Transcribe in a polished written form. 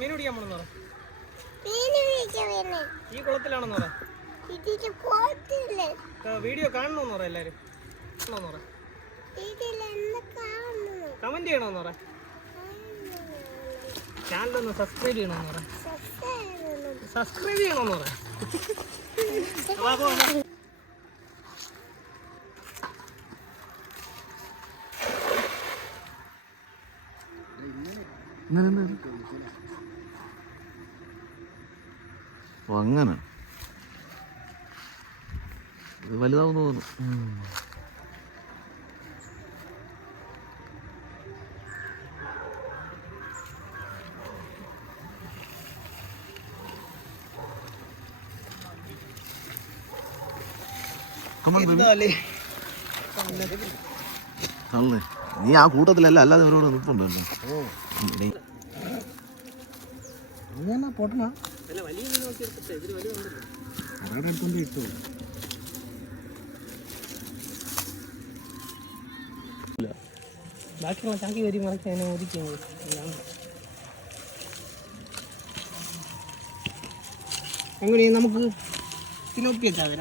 മീൻ പിടിക്കാൻ പോണെന്ന് പറ. ഈ കുളത്തിലാണെന്ന് പറ. വീഡിയോ കാണണമെന്ന് പറ. എല്ലാരും കമന്റ് ചെയ്യണമെന്ന് പറ. ചാനലൊന്ന് സബ്സ്ക്രൈബ് ചെയ്യണമെന്ന് പറ. സബ്സ്ക്രൈബ് ചെയ്യണമെന്ന് പറ. അങ്ങനെ ഇത് വലുതാവുന്നു തോന്നുന്നു. നീ ആ കൂട്ടത്തിലല്ല, അല്ലാതെ അവരോട് നിൽപ്പുണ്ടല്ലോ. ബാക്കിയുള്ള ചാക്കി വരി മറിച്ച് അതിനെ ഒതുക്കിയാണ്. അങ്ങനെ നമുക്ക് തിലോപ്പിയ ചാകര